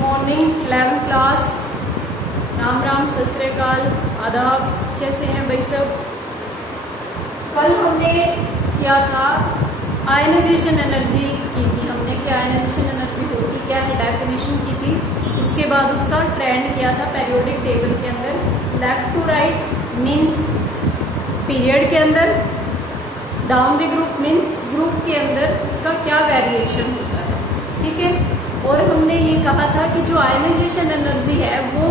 Morning 11th class. Ram Ram, सत श्री अकाल, आदाब। कैसे हैं भाई सब? कल हमने किया था आयनाइजेशन एनर्जी की थी हमने कि आयनाइजेशन एनर्जी होती क्या है, डेफिनेशन की थी। उसके बाद उसका ट्रेंड किया था पीरियोडिक टेबल के अंदर। Left to right means period के अंदर, down the group means group के अंदर उसका क्या वेरिएशन होता है। ठीक है। और हमने ये कहा था कि जो आयनाइजेशन एनर्जी है वो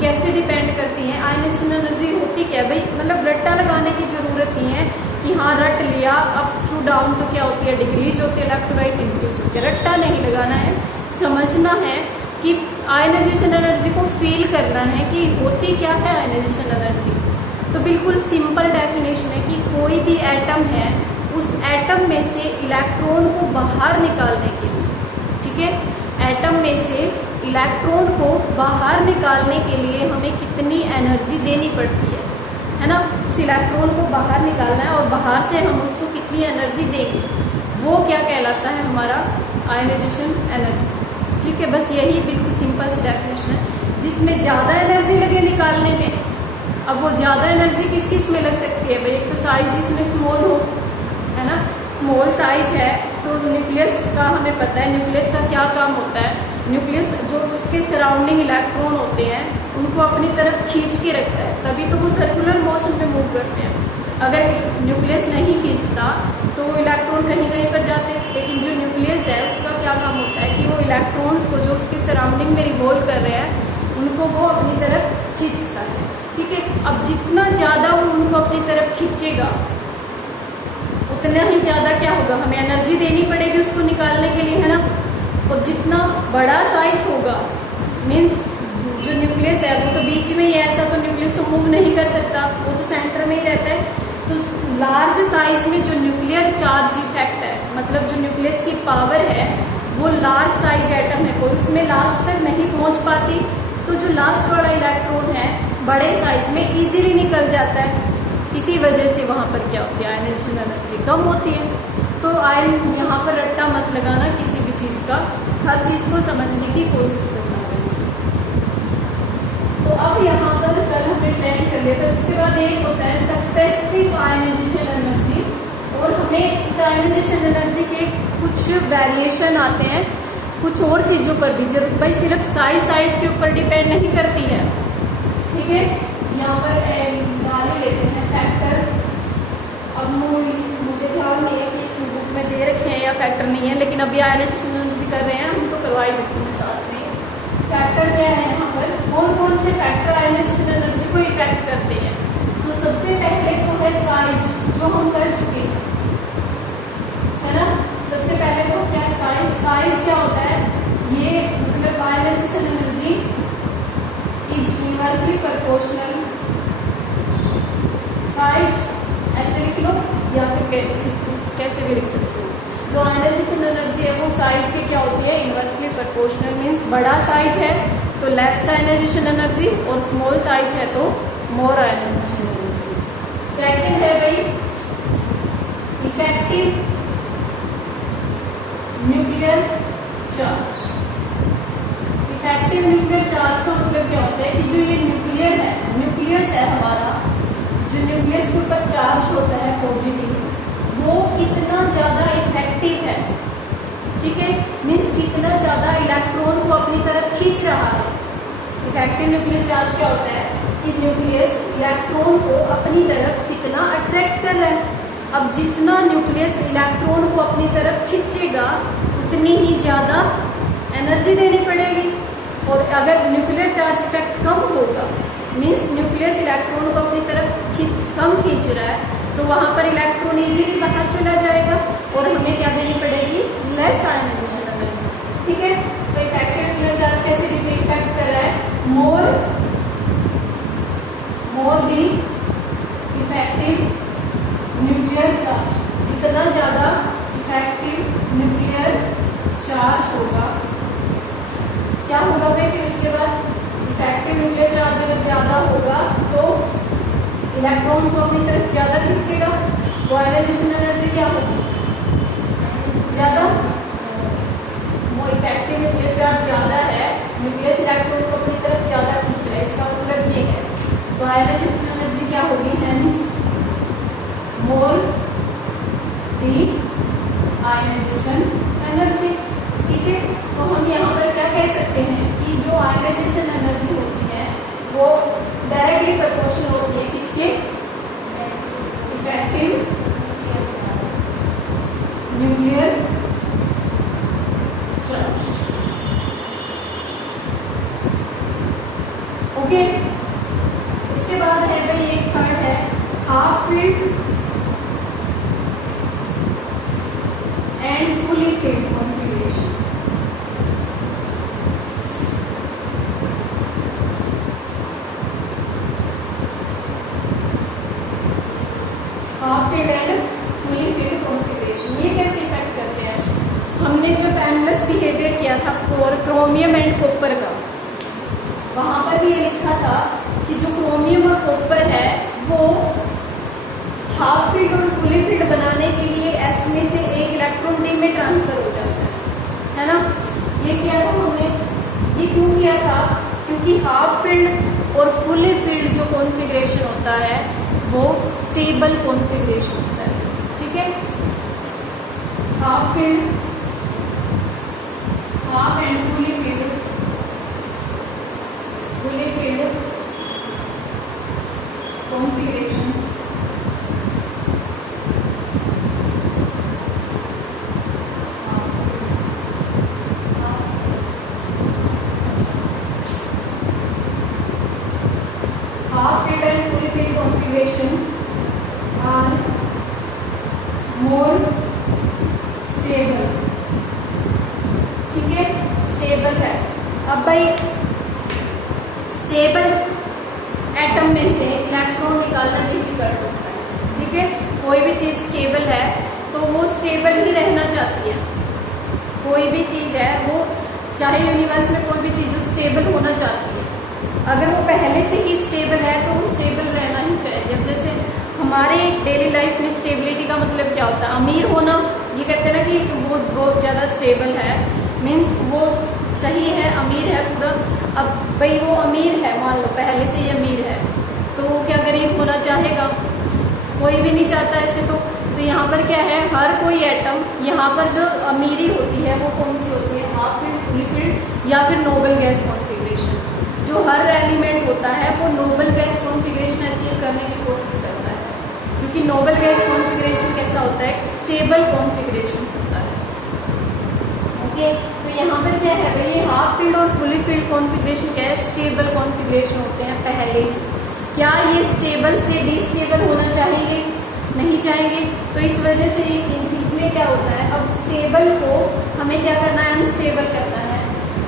कैसे डिपेंड करती है। आयनाइजेशन एनर्जी होती क्या है भाई, मतलब रट्टा लगाने की जरूरत नहीं है कि हाँ रट लिया, अप टू डाउन तो क्या होती है, डिक्रीज होती है, लेफ्ट टू राइट इंक्रीज होती है। रट्टा नहीं लगाना है, समझना है कि आयनाइजेशन एनर्जी को फील करना है कि होती क्या है आयनाइजेशन एनर्जी। तो बिल्कुल सिंपल डेफिनेशन है कि कोई भी एटम है, उस एटम में से इलेक्ट्रॉन को बाहर निकालने के लिए, ठीक है, एटम में से इलेक्ट्रॉन को बाहर निकालने के लिए हमें कितनी एनर्जी देनी पड़ती है ना। उस इलेक्ट्रॉन को बाहर निकालना है और बाहर से हम उसको कितनी एनर्जी देंगे, वो क्या कहलाता है, हमारा आयनाइजेशन एनर्जी। ठीक है, बस यही बिल्कुल सिंपल सी डेफिनेशन है। जिसमें ज़्यादा एनर्जी लगे निकालने में, अब वो ज़्यादा एनर्जी किस किस में लग सकती है भाई, एक तो साइज जिसमें स्मॉल हो, है ना, स्मॉल साइज है तो न्यूक्लियस का हमें पता है, न्यूक्लियस का क्या काम होता है। न्यूक्लियस जो उसके सराउंडिंग इलेक्ट्रॉन होते हैं उनको अपनी तरफ खींच के रखता है, तभी तो वो सर्कुलर मोशन पे मूव करते हैं। अगर न्यूक्लियस नहीं खींचता तो वो इलेक्ट्रॉन कहीं कहीं पर जाते, लेकिन जो न्यूक्लियस है उसका क्या काम होता है कि वो इलेक्ट्रॉन्स को जो उसके सराउंडिंग में रिवॉल्व कर रहे हैं उनको वो अपनी तरफ खींचता है। ठीक है, अब जितना ज़्यादा वो उनको अपनी तरफ खींचेगा उतना ही ज़्यादा क्या होगा, हमें एनर्जी देनी पड़ेगी उसको निकालने के लिए, है ना। और जितना बड़ा साइज होगा, मीन्स जो न्यूक्लियस है वो तो बीच में ही है, ऐसा तो न्यूक्लियस तो मूव नहीं कर सकता, वो तो सेंटर में ही रहता है। तो लार्ज साइज में जो न्यूक्लियर चार्ज इफेक्ट है, मतलब जो न्यूक्लियस की पावर है वो लार्ज साइज एटम है कोई, उसमें लास्ट तक नहीं पहुंच पाती, तो जो लास्ट वाला इलेक्ट्रॉन है बड़े साइज में इजीली निकल जाता है। इसी वजह से वहाँ पर क्या होती है, आयनाइजेशन एनर्जी कम होती है। तो यहाँ पर रट्टा मत लगाना किसी भी चीज़ का, हर चीज़ को समझने की कोशिश करना है। तो अब यहाँ पर कल हमने ट्रेंड कर लिया था। उसके बाद एक होता है सक्सेसिव आयनाइजेशन एनर्जी, और हमें इस आयनाइजेशन एनर्जी के कुछ वेरिएशन आते हैं कुछ और चीज़ों पर भी, जब भाई सिर्फ साइज के ऊपर डिपेंड नहीं करती है। ठीक है, यहाँ पर डाले लेते हैं फैक्टर। अब मुझे ध्यान नहीं है कि इस बुक में दे रखे हैं या फैक्टर नहीं है, लेकिन अभी आयनाइजेशन एनर्जी कर रहे हैं हम तो करवा ही देते हैं साथ में। फैक्टर क्या है, यहाँ पर कौन कौन से फैक्टर आयनाइजेशन एनर्जी को इफेक्ट करते हैं। तो सबसे पहले तो है साइज, जो हम कर चुके हैं, है ना। सबसे पहले तो क्या है साइज क्या होता है, ये मतलब ionization energy is inversely proportional. Size ऐसे लिख लो या फिर कैसे भी लिख सकते हो। जो आयनाइजेशन एनर्जी है वो साइज की क्या होती है, इनवर्सली प्रोपोर्शनल। मीन्स बड़ा साइज है तो लेस आयनाइजेशन एनर्जी, और स्मॉल साइज है तो मोर आयनाइजेशन एनर्जी। सेकंड है भाई effective nuclear charge. Effective nuclear charge का मतलब क्या होता है कि जो ये न्यूक्लियस है हमारा, जो न्यूक्लियस के ऊपर चार्ज होता है पॉजिटिव, वो कितना ज़्यादा इफेक्टिव है। ठीक है, मीन्स कितना ज़्यादा इलेक्ट्रॉन को अपनी तरफ खींच रहा है। इफेक्टिव न्यूक्लियर चार्ज क्या होता है कि न्यूक्लियस इलेक्ट्रॉन को अपनी तरफ कितना अट्रैक्ट कर रहा है। अब जितना न्यूक्लियस इलेक्ट्रॉन को अपनी तरफ खींचेगा उतनी ही ज़्यादा एनर्जी देनी पड़ेगी। और अगर न्यूक्लियर चार्ज इफेक्ट कम होगा, मीन्स न्यूक्लियस इलेक्ट्रॉन को अपनी तरफ कम खींच रहा है, तो वहाँ पर इलेक्ट्रॉन इजीली बाहर चला जाएगा और हमें क्या देनी पड़ेगी, लेस आयनाइजेशन एनर्जी। ठीक है, तो इफेक्टिव न्यूक्लियर चार्ज कैसे इफेक्ट कर रहा है, मोर दी इफेक्टिव न्यूक्लियर चार्ज। जितना ज़्यादा इफेक्टिव न्यूक्लियर चार्ज होगा, क्या होगा भाई, फिर उसके बाद इफेक्टिव न्यूक्लियर चार्ज अगर ज़्यादा होगा तो इलेक्ट्रॉन्स को अपनी तरफ ज़्यादा खींचेगा, तो आयनाइजेशन एनर्जी क्या होगी, ज़्यादा। वो इफेक्टिव न्यूक्लियर चार्ज ज़्यादा है आयनाइजेशन एनर्जी क्या होगी, हेंस मोर दी आयनाइजेशन एनर्जी। ठीक है, तो हम यहाँ पर क्या कह सकते हैं कि जो आयनाइजेशन एनर्जी होती है वो डायरेक्टली प्रोपोर्शनल होती है किसके, इफेक्टिव न्यूक्लियर चार्ज। ओके, इसके बाद है भाई एक थर्ड है half field and fully field configuration. Half field and fully field configuration ये कैसे इफेक्ट करते हैं? हमने जो टाइमलेस बिहेवियर किया था क्रोमियम एंड कॉपर का, वहां पर भी ये लिखा था कि जो क्रोमियम और कॉपर है वो हाफ फील्ड और फुली फील्ड बनाने के लिए एस में से एक इलेक्ट्रॉन डी में ट्रांसफर हो जाता है ना। ये किया था हमने, ये क्यों किया था? क्योंकि हाफ फील्ड और फुली फील्ड जो कॉन्फ़िगरेशन होता है वो स्टेबल कॉन्फ़िगरेशन होता है। ठीक है, half field, half and fully field configuration are more stable। ठीक है, स्टेबल है। अब भाई स्टेबल एटम में से इलेक्ट्रॉन निकालना डिफिकल्ट होता है। ठीक है, कोई भी चीज़ स्टेबल है तो वो स्टेबल ही रहना चाहती है। कोई भी चीज़ है वो, चाहे यूनिवर्स में कोई भी चीज़ स्टेबल होना चाहती है। अगर वो पहले से ही स्टेबल है तो वो स्टेबल रहना ही चाहिए। अब जैसे हमारे डेली लाइफ में स्टेबिलिटी का मतलब क्या होता है? अमीर होना। ये कहते हैं ना कि वो बहुत ज़्यादा स्टेबल है, मीन्स वो सही है, अमीर है पूरा। अब भाई वो अमीर है, मान लो पहले से ही अमीर है, तो वो क्या गरीब होना चाहेगा? कोई भी नहीं चाहता ऐसे। तो यहाँ पर क्या है, हर कोई एटम, यहाँ पर जो अमीरी होती है वो कौन सी होती है? हाफ फील्ड, फुली फील्ड या फिर नोबल गैस कॉन्फ़िगरेशन। जो हर एलिमेंट होता है वो नोबल गैस कॉन्फ़िगरेशन अचीव करने की कोशिश करता है, क्योंकि नोबल गैस कॉन्फ़िगरेशन कैसा होता है? स्टेबल कॉन्फ़िगरेशन होता है। ओके, तो यहाँ पर क्या है भाई, ये हाफ फील्ड और फुली फील्ड कॉन्फ़िगरेशन क्या है? स्टेबल कॉन्फ़िगरेशन होते हैं पहले। क्या ये स्टेबल से डिस्टेबल होना चाहेंगे? नहीं चाहेंगे। तो इस वजह से इसमें क्या होता है, अब स्टेबल को हमें क्या करना है? अनस्टेबल करना है।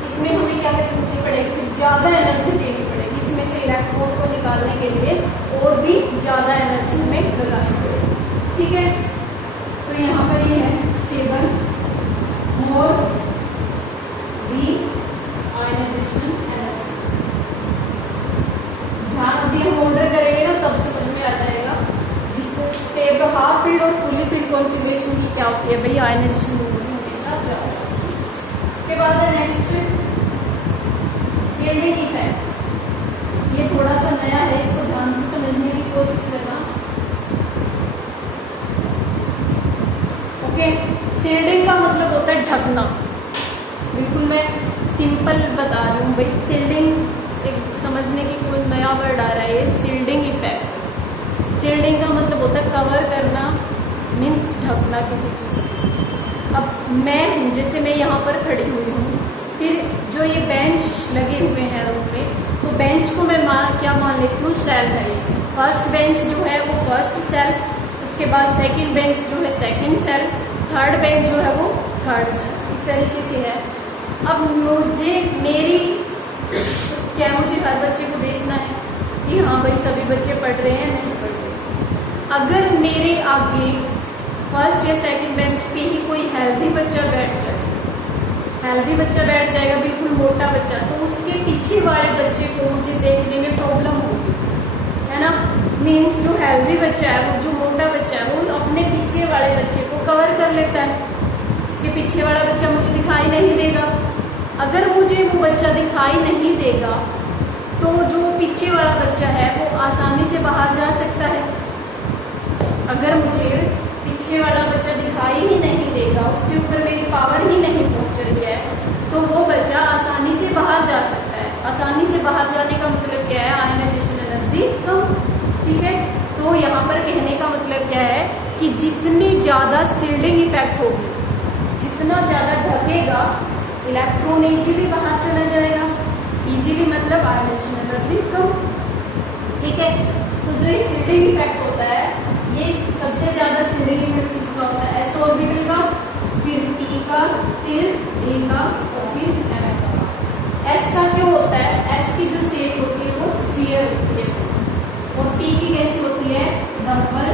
इसमें हमें क्या करनी पड़ेगी? फिर ज़्यादा एनर्जी देनी पड़ेगी। इसमें से इलेक्ट्रॉन को निकालने के लिए और भी ज़्यादा एनर्जी हमें लगानी पड़ेगी। ठीक है, तो यहाँ पर ये है स्टेबल मोर दी आयनाइजेशन एनर्जी। ध्यान, अभी हम ऑर्डर करेंगे ना तब समझ में आ जाएगा। स्टेबल हाफ फील्ड और फुली फील्ड कॉन्फ़िगरेशन की क्या होती है भाई? आयनाइजेशन एनर्जी हमेशा ज़्यादा। इसके बाद है नेक्स्ट शील्डिंग इफेक्ट। ये थोड़ा सा नया है, इसको ध्यान से समझने की कोशिश करना। ओके, शील्डिंग का मतलब होता है ढकना। बिल्कुल मैं सिंपल बता रही हूँ भाई। शील्डिंग एक समझने की कोई नया वर्ड आ रहा है, ये शील्डिंग इफेक्ट। शील्डिंग का मतलब होता है कवर करना, मीन्स ढकना किसी चीज़ को। अब मैं हूँ, जैसे मैं यहाँ पर खड़ी हुई हूँ, फिर जो ये बेंच लगे हुए हैं रूम में, तो बेंच को मैं क्या मान लेती हूँ? सेल है ये। फर्स्ट बेंच जो है वो फर्स्ट सेल, उसके बाद सेकंड बेंच जो है सेकंड सेल, थर्ड बेंच जो है वो थर्ड सेल। इस तरीके से है। अब मुझे मेरी क्या, मुझे हर बच्चे को देखना है कि हाँ भाई सभी बच्चे पढ़ रहे हैं नहीं पढ़ रहे। अगर मेरे आगे फर्स्ट या सेकंड बेंच पे ही कोई हेल्दी बच्चा बैठ जाए, हेल्दी बच्चा बैठ जाएगा, बिल्कुल मोटा बच्चा, तो उसके पीछे वाले बच्चे को मुझे देखने में प्रॉब्लम होगी, है ना। मीन्स जो हेल्दी बच्चा है, वो जो मोटा बच्चा है, वो अपने पीछे वाले बच्चे को कवर कर लेता है। उसके पीछे वाला बच्चा मुझे दिखाई नहीं देगा। अगर मुझे वो बच्चा दिखाई नहीं देगा तो जो पीछे वाला बच्चा है वो आसानी से बाहर जा सकता है। अगर मुझे पीछे वाला बच्चा दिखाई ही नहीं देगा, उसके ऊपर मेरी पावर ही नहीं पहुंच रही है, तो वो बच्चा आसानी से बाहर जा सकता है। आसानी से बाहर जाने का मतलब क्या है? आयनाइजेशन एनर्जी कम। ठीक है, तो यहाँ पर कहने का मतलब क्या है कि जितनी ज़्यादा शील्डिंग इफेक्ट होगी, जितना ज़्यादा ढकेगा, इलेक्ट्रॉन इजीली बाहर चला जाएगा। इजीली मतलब आयनाइजेशन एनर्जी कम। ठीक है, तो जो ये शील्डिंग इफेक्ट होता है, ये सबसे ज़्यादा शील्डिंग इफेक्ट किसका होता है? s ऑर्बिटल का, फिर p का, फिर a का और फिर n का। s का क्यों होता है? s की जो शेप होती है वो स्फीयर होती है, और p की कैसी होती है? डबल,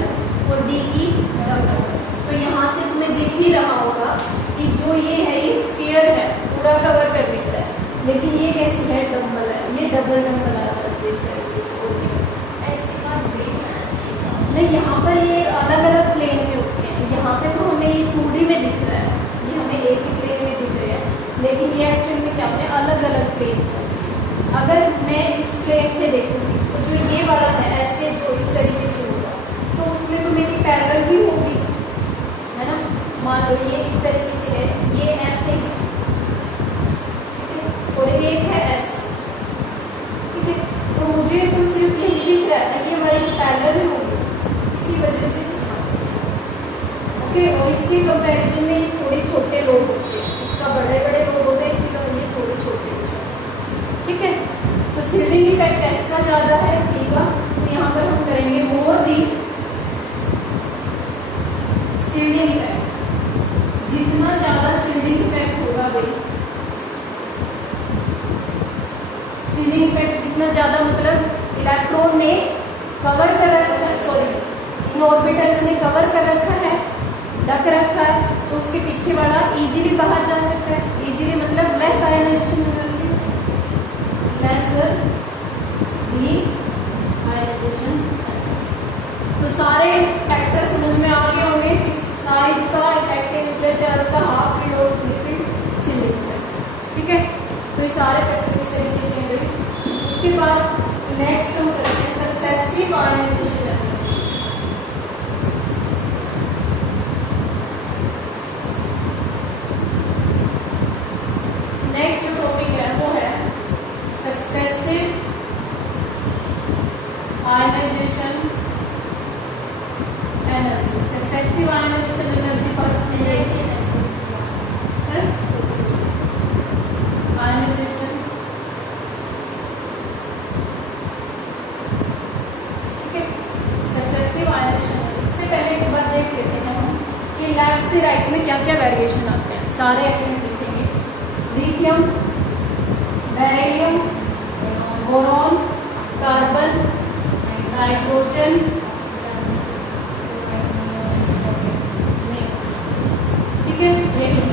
और d की डबल। तो यहाँ से तुम्हें दिख ही रहा होगा कि जो ये है ये स्फीयर है, पूरा कवर कर लेता है, लेकिन ये कैसी है? डबल है। ये डबल डबल आ जाती है इस तरीके से। नहीं, यहाँ पर ये अलग अलग प्लेन में होते हैं। यहाँ पे तो हमें ये 2D में दिख रहा है, ये हमें एक ही प्लेन में दिख रहे हैं, लेकिन ये एक्चुअल में क्या होते हैं? अलग अलग प्लेन में। अगर मैं इस प्लेन से देखूंगी तो जो ये वाला है ऐसे जो इस तरीके से होगा, तो उसमें तो मेरी पैरेलल भी होगी, है ना। मान लो ये इस तरीके से है, ये ऐसे है, ठीक है, और एक है ऐसे, ठीक है। तो मुझे तो सिर्फ यही दिख रहा है, ये वाली पैरेलल होगी, इसी वजह से। ओके, और इसके कंपैरिजन में ये थोड़े छोटे लोग होते हैं, इसका बड़े बड़े लोग होते हैं, इसके ये थोड़े छोटे होते हैं। ठीक है, तो शील्डिंग इफेक्ट इसका ज्यादा है, ठीक है। तो यहाँ पर हम करेंगे मोर दी शील्डिंग इफेक्ट। जितना ज्यादा शील्डिंग इफेक्ट होगा भाई, शील्डिंग इफेक्ट जितना ज्यादा मतलब इलेक्ट्रॉन ने कवर कर रखा है, सॉरी इन ऑर्बिटल्स ने कवर कर रखा है, ढक रखा है, तो उसके पीछे वाला इजीली बाहर जा सकता है। इजीली मतलब लेस आयनाइजेशन एनर्जी, लेसर दी आयनाइजेशन एनर्जी। तो सारे फैक्टर समझ में आ गए होंगे कि साइज का, इफेक्टिव न्यूक्लियर चार्ज का, हाफ फील्ड और लिक्विड शील्डिंग इफेक्ट। ठीक है, तो ये सारे फैक्टर इस तरीके से हैं। उसके बाद नेक्स्ट हम करते हैं सक्सेसिव आयनाइजेशन एनर्जी। नेक्स्ट जो टॉपिक है वो है successive ionization energy. Successive ionization energy पढ़ते हैं, आयनाइजेशन, ठीक है, सक्सेसिव आयनाइजेशन। इससे पहले एक बार देख लेते हैं हम कि लेफ्ट से राइट में क्या क्या वेरिएशन आते हैं। सारे एलिमेंट लिखेंगे, lithium, beryllium, boron, carbon, nitrogen, ठीक है, ये है।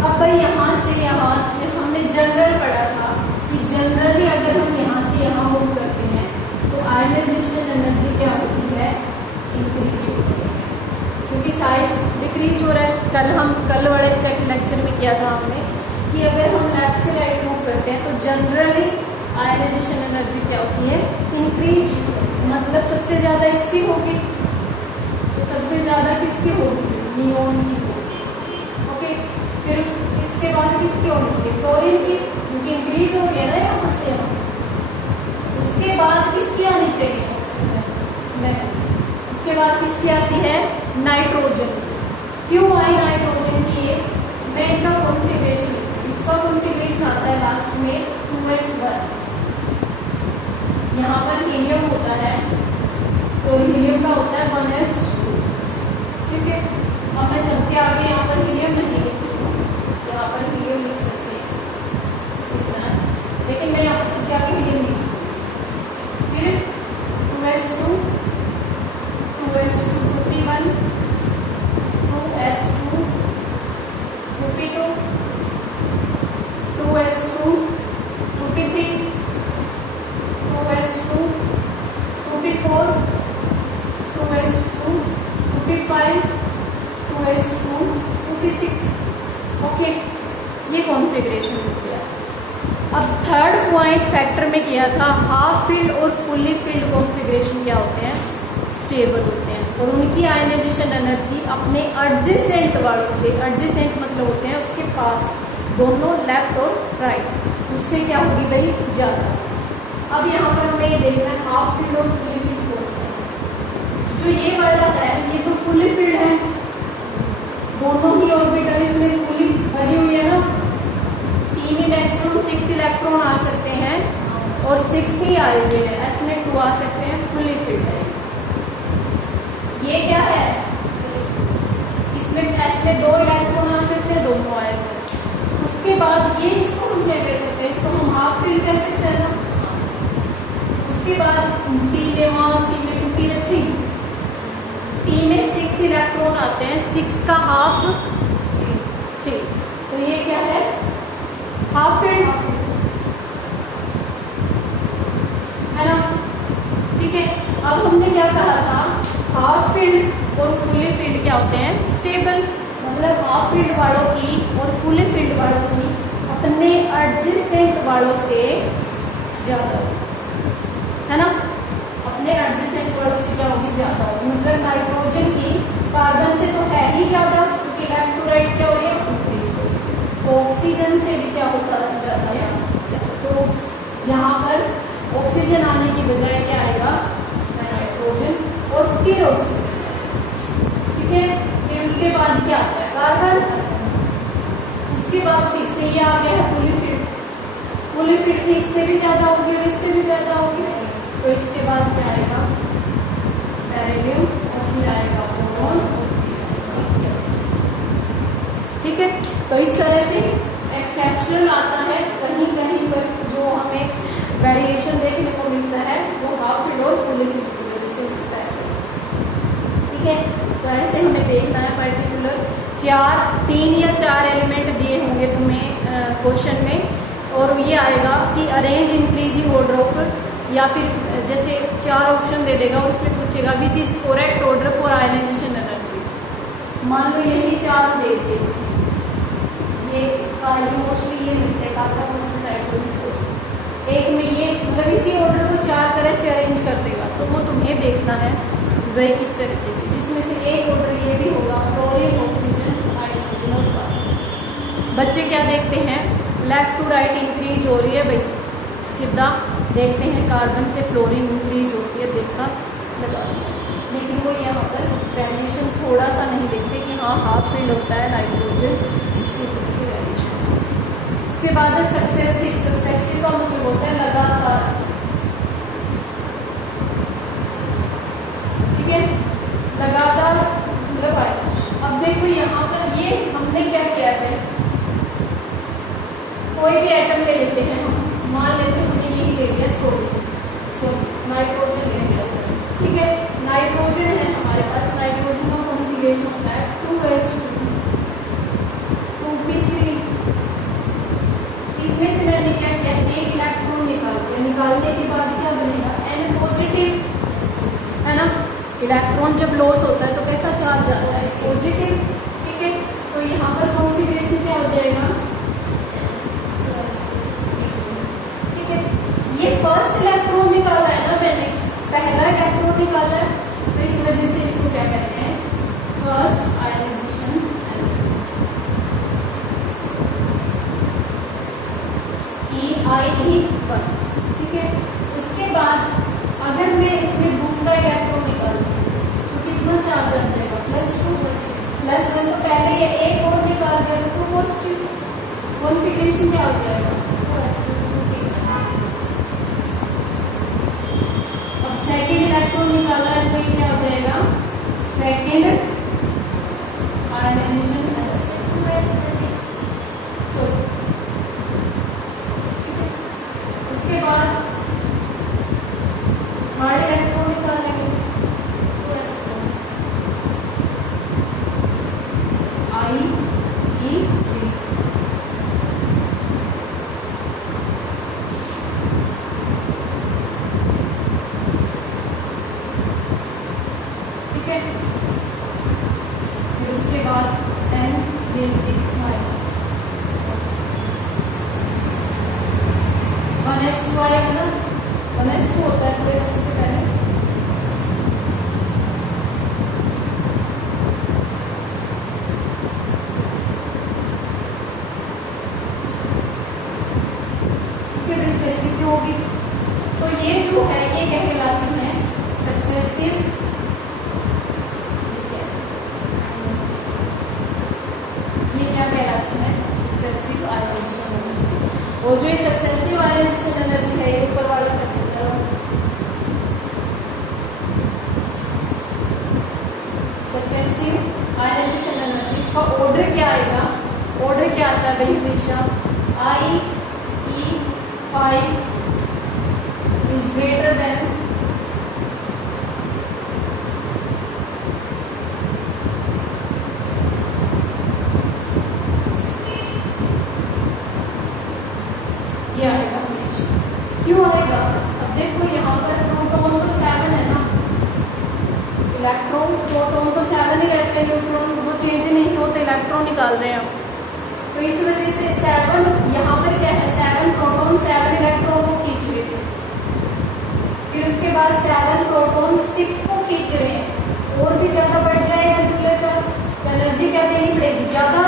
अब भाई यहाँ से यहाँ हमने जनरल पढ़ा था कि जनरली अगर हम यहाँ से यहाँ मूव करते हैं तो आयनाइजेशन एनर्जी क्या होती है? इंक्रीज होती है, क्योंकि साइज डिक्रीज हो रहा है। कल वाले लेक्चर में किया था हमने कि अगर हम लेफ्ट से राइट मूव करते हैं तो जनरली आयनाइजेशन एनर्जी क्या होती है? इंक्रीज। मतलब सबसे ज़्यादा इसकी होगी, तो सबसे ज़्यादा किसकी होगी? नियोन की होगी। ओके, फिर इसके बाद किसकी होनी चाहिए? क्लोरीन की, क्योंकि इंक्रीज हो गया ना यहाँ से यहाँ। उसके बाद किसकी आनी चाहिए? उसके बाद किसकी आती है? नाइट्रोजन। क्यों आई नाइट्रोजन की? ये मैं इनका कॉन्फ़िगरेशन, इसका कॉन्फ़िगरेशन आता है लास्ट में 2s1। यहाँ पर हीलियम होता है और हीलियम का होता है 1s2। ठीक है, अब मैं सबके आगे यहाँ पर हीलियम नहीं लिखती हूँ, यहाँ पर हीलियम लिख सकते हैं इतना, लेकिन मैं यहाँ पर सबके आगे हीलियम लिखती हूँ। फिर 2s2, 2s2, 2p1, 2s2, 2p2, 2s2, 2p3, 2s2, 2p4, 2s2, 2p5, 2s2, 2p6। Okay, ये कॉन्फ़िगरेशन हो गया। अब थर्ड पॉइंट फैक्टर में किया था, हाफ फील्ड और फुल्ली फील्ड कॉन्फ़िगरेशन क्या होते हैं, स्टेबल होते हैं, और उनकी आयनाइजेशन एनर्जी अपने एडजेसेंट वालों से, एडजेसेंट मतलब होते हैं उसके पास, दोनों लेफ्ट और राइट, उससे क्या होगी भाई, ज़्यादा। अब यहाँ पर हमें ये देखना है हाफ फील्ड और फुल्ली फील्ड कौन सा है। जो ये वाला है ये तो फुल्ली फील्ड है, दोनों ही ऑर्बिटल इसमें फुल्ली भरी हुई है ना, पी में मैक्सिमम 6 इलेक्ट्रॉन आ सकते हैं और 6 ही आए हुए हैं, एस में 2 आ सकते हैं, फुल्ली फील्ड है। ये क्या है, इसमें एस में 2 इलेक्ट्रॉन आ सकते हैं, दोनों आए हुए हैं। उसके बाद ये इसको हम क्या कह सकते हैं, इसको हम हाफ फील्ड कह सकते हैं ना। उसके बाद पी में 1, पी में 2, पी में 3, पी में 6 इलेक्ट्रॉन आते हैं, 6 का हाफ 3, तो ये क्या है, हाफ फील्ड है ना, ठीक है। अब हमने क्या कहा था, हाफ फील्ड और फुली फील्ड क्या होते हैं, स्टेबल, मतलब हाफ फील्ड वालों की और फुली फील्ड वालों की अपने एडजेसेंट वालों से ज़्यादा है ना, अपने एडजेसेंट वालों से क्या होगी, ज़्यादा होगी। मतलब नाइट्रोजन की कार्बन से तो है ही ज़्यादा, क्योंकि लेफ्ट टू राइट क्या हो रही है, ऑक्सीजन से भी क्या होता है, ज़्यादा या ज़्यादा। तो यहाँ पर ऑक्सीजन आने की बजाय क्या आएगा, नाइट्रोजन और फिर ऑक्सीजन, ठीक है। फिर उसके बाद क्या आता है, कार्बन, उसके बाद फिर से ये आ गया है फुली फील्ड, फुली फील्ड की इससे भी ज़्यादा होगी और इससे भी ज़्यादा होगी, तो इसके बाद क्या आएगा, बेरिलियम, और फिर आएगा बोरॉन, ठीक है। तो इस तरह से एक्सेप्शनल आता है, कहीं कहीं पर जो हमें वेरिएशन देखने को मिलता है वो हाफ फील्ड और फुली फील्ड की वजह से मिलता है, ठीक है। तो ऐसे हमें देखना है पर्टिकुलर 3 या 4 एलिमेंट दिए होंगे तुम्हें क्वेश्चन में, और ये आएगा कि अरेंज इंक्रीजिंग ऑर्डर ऑफ, या फिर जैसे 4 ऑप्शन दे देगा और उसमें पूछेगा which is correct order for ionization energy, मान लो यही 4 दे दे, ये मोस्टली ये मिलते हैं कार्बन मोस्टली नाइट्रोजन, एक में ये मतलब इसी ऑर्डर को 4 तरह से अरेंज कर देगा, तो वो तुम्हें देखना है वह किस तरीके से, जिसमें से एक ऑर्डर ये भी होगा, क्लोरीन, ऑक्सीजन, नाइट्रोजन और कार्बन। बच्चे क्या देखते हैं, लेफ्ट टू राइट इंक्रीज हो रही है भाई, सीधा देखते हैं कार्बन से फ्लोरीन इंक्रीज होती है, देखा लगा, लेकिन वो यहाँ पर वेरिएशन थोड़ा सा नहीं देखते कि हाँ हाफ फील्ड होता है नाइट्रोजन, जिसकी वजह से वेरिएशन। उसके बाद है सक्सेसिव, सक्सेसिव का मतलब होता है लगातार, ठीक है, लगातार मतलब वाइब्रेशन। अब देखो यहाँ पर ये हमने क्या किया है, कोई भी आइटम ले लेते हैं हम, मान लेते हैं हमने यही ले लिया सोडियम, नाइट्रोजन ले लिया, ठीक है। नाइट्रोजन है हमारे पास, नाइट्रोजन का कॉन्फ़िगरेशन होता है 2s2 2p3, इसमें से मैंने क्या किया, एक इलेक्ट्रॉन निकाल दिया, निकालने के बाद क्या बनेगा, N पॉजिटिव, है ना। इलेक्ट्रॉन जब लॉस होता है तो कैसा चार्ज आता है, पॉजिटिव, ठीक है। तो यहाँ पर कॉन्फ़िगरेशन क्या हो जाएगा, ठीक है। ये फर्स्ट इलेक्ट्रॉन निकाला है ना मैंने, पहला इलेक्ट्रॉन निकाला है, तो इस वजह से इसको क्या कहते हैं, फर्स्ट आयनाइजेशन एनर्जी, EIE1, ठीक है। उसके बाद अगर मैं इसमें दूसरा इलेक्ट्रॉन निकाल दूं तो कितना चार्ज आ जाएगा, +1, तो पहले ये एक और निकाल दिया तो पॉजिटिव, कॉन्फ़िगरेशन क्या हो जाएगा, अब सेकेंड इलेक्ट्रॉन निकाला है तो ये क्या हो जाएगा, सेकेंड आयनाइजेशन एनर्जी, उसके बाद थर्ड इलेक्ट्रॉन निकालेंगे, IE3, ठीक है। 1H2 आएगा ना, 1H2 होता है 2H2 से पहले। ठीक है, इस तरीके से होगी। तो ये जो है ये क्या कहलाती है, सक्सेसिव, ये क्या कहलाती है, सक्सेसिव आयोनाइजेशन एनर्जी। और जो ये सक्सेसिव आयोनाइजेशन एनर्जी है, ये ऊपर वाला सक्सेसिव आयोनाइजेशन एनर्जी, इसका ऑर्डर क्या आएगा, ऑर्डर क्या आता है भाई हमेशा, IE5 is greater than ये आएगा हमेशा। क्यों आएगा, अब देखो यहाँ पर प्रोटॉन तो 7 है ना, इलेक्ट्रॉन प्रोटॉन तो 7 ही रहते हैं, न्यूट्रॉन वो चेंज नहीं होते, इलेक्ट्रॉन निकाल रहे हैं। तो इस वजह से 7 यहाँ पर क्या है, 7 प्रोटॉन 7 इलेक्ट्रॉन को खींच रहे थे, फिर उसके बाद 7 प्रोटॉन 6 को खींच रहे हैं, और भी ज्यादा बढ़ जाएगा न्यूक्लियर चार्ज, एनर्जी क्या देनी पड़ेगी ज्यादा,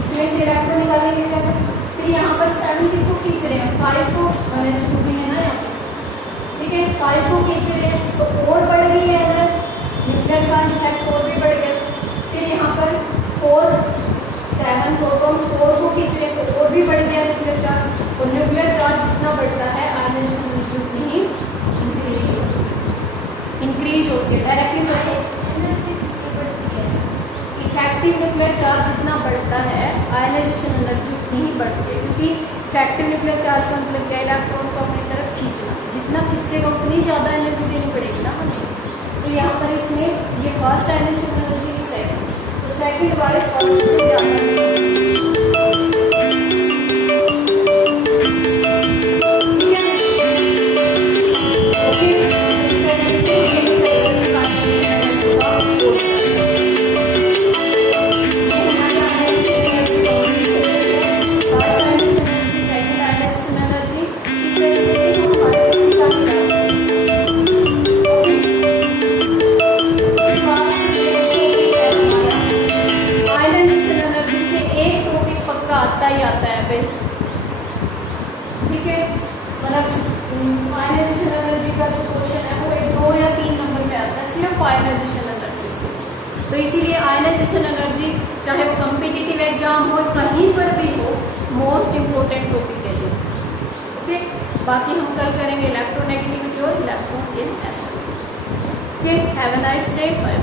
इसमें से इलेक्ट्रॉन निकालने के लिए ज्यादा। फिर यहाँ पर 7 किसको खींच रहे हैं, 5 को, 1H2 भी है ना यहाँ पे, ठीक है, 5 को खींच रहे हैं, तो और बढ़ गई है अगर न्यूक्लियर का इफेक्ट और भी बढ़ गया। फिर यहाँ पर 7 प्रोटॉन 4 को खींच रहे हैं, तो और भी बढ़ गया न्यूक्लियर चार्ज, और न्यूक्लियर चार्ज जितना बढ़ता है आयोनाइजेशन एनर्जी उतनी ही इंक्रीज होती है, डायरेक्टली इफेक्टिव न्यूक्लियर चार्ज जितना बढ़ता है आयोनाइजेशन एनर्जी उतनी ही बढ़ती है, क्योंकि इफेक्टिव न्यूक्लियर चार्ज का मतलब क्या है, इलेक्ट्रॉन को अपनी तरफ खींचना, जितना खींचेगा उतनी ज़्यादा एनर्जी देनी पड़ेगी ना हमें। तो यहाँ पर इसमें ये फर्स्ट आयोनाइजेशन एनर्जी की सेकंड, तो सेकंड वाले फर्स्ट से ज़्यादा। ठीक है, मतलब आयोनाइजेशन एनर्जी का जो क्वेश्चन है वो 2 या 3 नंबर पे आता है सिर्फ आयोनाइजेशन एनर्जी से। तो इसीलिए आयोनाइजेशन एनर्जी चाहे वो कॉम्पिटिटिव एग्जाम हो, कहीं पर भी हो, मोस्ट इम्पोर्टेंट टॉपिक है ये। ओके, बाकी हम कल करेंगे इलेक्ट्रोनेगेटिविटी और electron in energy. Okay, have a nice day, bye.